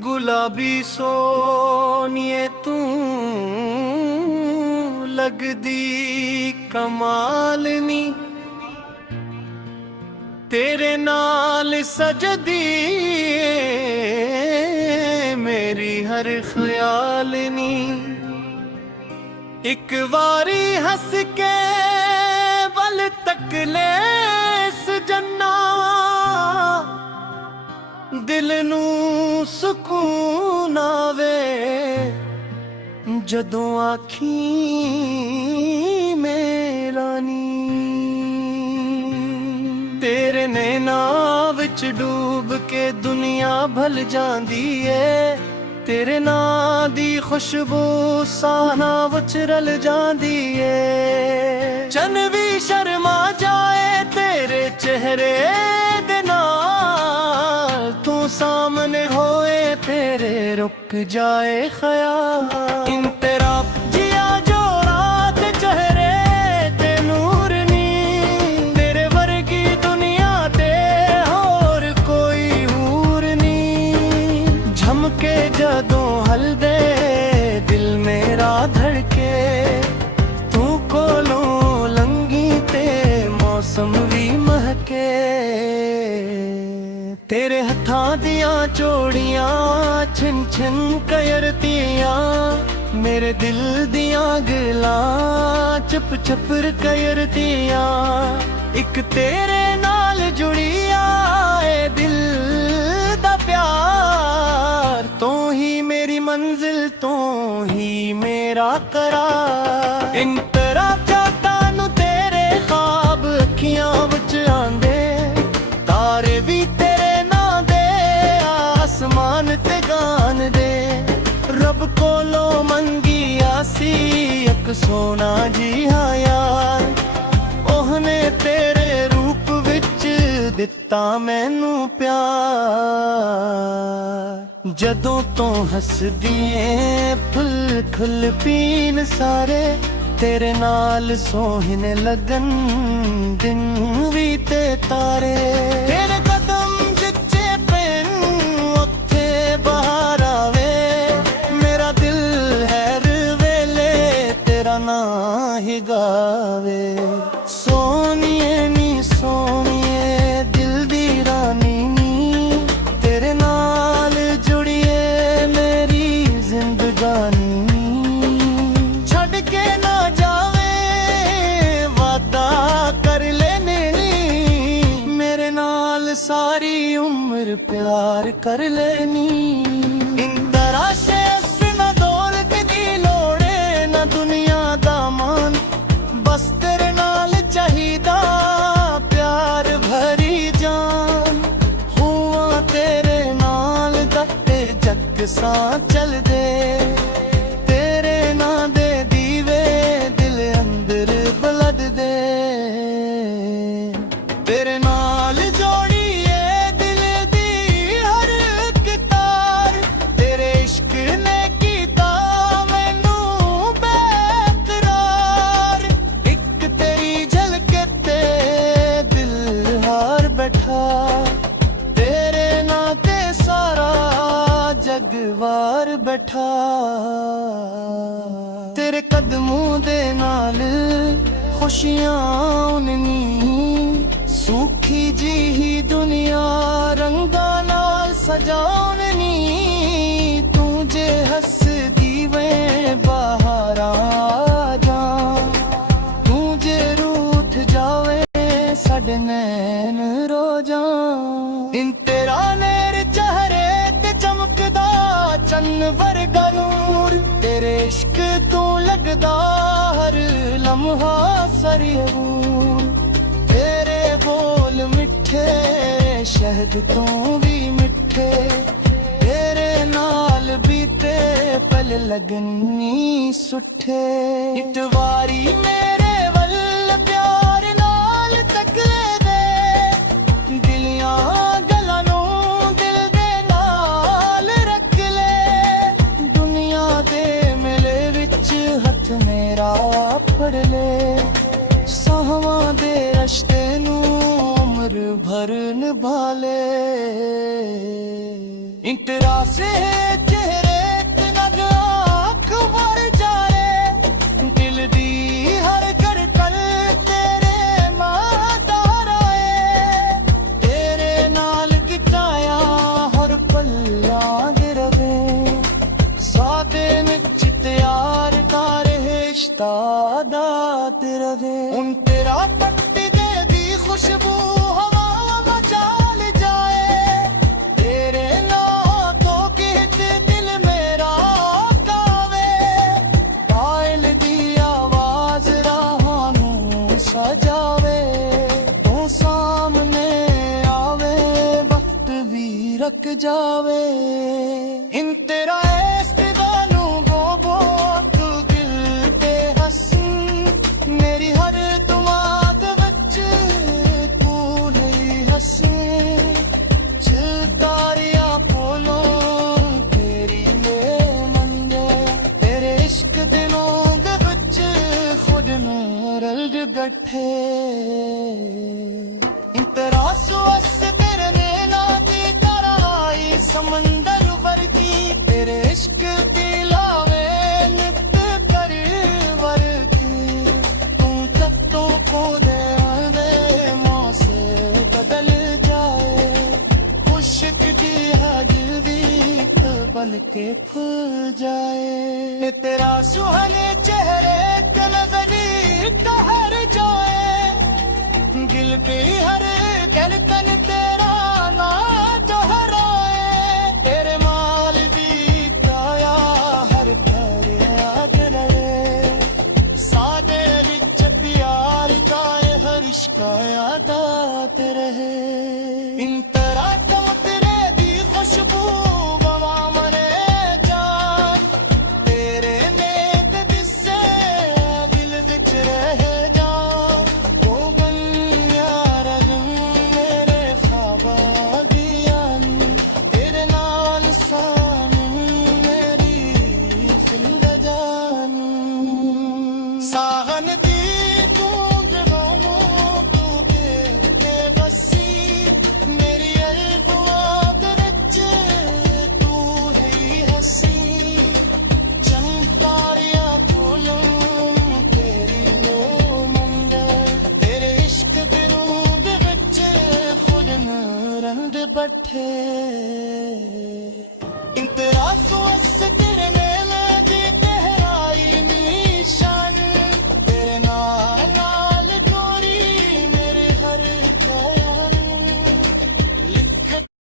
गुलाबी सोनिए तू लगदी कमालनी, तेरे नाल सजदी मेरी हर ख्यालनी। एक वारी हंस के वल तक ले सजना, दिल नू सुकून आवे जदों आखी मेरा नी। तेरे नैनां विच डूब के दुनिया भल जांदी है, तेरे नां दी खुशबू साना विच रल जांदी है। चन भी शर्मा जाए तेरे चेहरे दे नाल, तू सामने होए तेरे रुक जाए ख्याल। इन तेरा जिया जो रात चेहरे ते नूर नी, तेरे वर्गी दुनिया ते होर कोई हूर नी। झमके जदों हलदे दिल मेरा धड़के, तू कोलों लंगी ते मौसम भी महके। तेरे हथां दियां चोड़ियां छिन छिन कयरतियां, मेरे दिल दियां गल्लां चप चपर कयरतियां। एक तेरे नाल जुड़िया ए दिल दा प्यार, तू ही मेरी मंजिल तू ही मेरा करार। इन तरह जाता नू तेरे ख्वाब अखियां विच आंदे, तारे भी आसमान ते गान दे। रब कोलो मंगी आसी एक सोना जी हाँ यार, ओहने तेरे रूप विच दिता मैनू प्यार। जदों तो हसदी ऐ फुल खुल पीन सारे, तेरे नाल सोहने लगन दिन भी ते तारे। तेरे कदम बाहर आवे मेरा दिल हैर वेले तेरा ना ही गावे। सोनिए नी सोनिए दिल दी रानी नी, तेरे नाल जुड़िए मेरी जिंदगानी नी। छड़ के ना जावे वादा कर लेने नी, मेरे नाल सारी उम्र प्यार कर लेनी। इन तरह से न दौलत दी लोड़े न दुनिया दा मान, बस तेरे नाल चाहिदा प्यार भरी जान। हुआ तेरे नाल दे जग सा चल दे, तेरे ना दे दीवे दिल अंदर बलद दे। तेरे नाल जोड़ी तेरे नाते सारा जगवार बैठा। तेरे कदमों दे नाल खुशियां उन्नी, सूखी जी ही दुनिया रंगा नाल सजाउनी। तू जे हस दीवे बाहर आ जा, तू जे रूठ जावे साडे नैन रो जान। इन तेरा नेर चेहरे ते चमकदा चन्न वर्गा नूर, तेरे इश्क तू लगदा हर लम्हा सरूर। तेरे बोल मिठे शहद तो भी मिठे, तेरे नाल बीते पल लगनी सुठे। इतवारी मेरे वल प्यार नाल तकले दे, दिलियां गल्लां नूं दिल दे नाल रख ले। दुनिया दे मेले विच हथ मेरा फड़ ले, साहवां दे रश्ते नूं उम्र भर निभा ले। इंतरा से चेहरे ते नग आँख भर जाए दिल दी हर धड़कन तेरे मादार आए तेरे नाल बिताया हर पल याद रवे सादे विच तैयार कर रिश्ता दात रवे उन तेरा पट्टी दे दी खुशबू हवा मचाल जाए तेरे नाम तो कित दिल मेरा गावे पायल दी आवाज राहां नूं सजावे तू सामने आवे वक्त भी रख जावे इन तेरा इस्तिबानू बोबो तू दिल ते हसी मेरी हर दुआत वच तू नहीं हसी चितारिया पोलो तेरी ले मंदे तेरे इश्क दिलों दे वच खुद न रल गठे इंतरासु अस तेरे नैना दी तराई समंदर वर्गी तेरे इश्क दी लावे नित कर वर्गी तुम तक तो को दे मौसे बदल जाए खुशक दी हाजिर दी बन के खुल जाए तेरा सुहाने चेहरे ते नजरी ठहर जाए दिल पे हर धड़कन तेरा ना दोहराए तेरे माल दी ताया हर प्यार याद रहे सादे विच प्यार जाए हर इश्क यादात रहे इन तरह तुम तेरे दी खुशबू बवा मरे जान तेरे नेक दिसे दिल विच रह जा वो बन यार मेरे ख्वाबा दियान तेरे नाल सान मेरी जिंदगान साहन दी तूंद गमो तू के बसी मेरी अलबुआद रच तू है हसी चंतारिया फूलों तेरी लो मंदर तेरे इश्क दिलों दे विच खुद न रंग बठे इंतरासु अस तेरे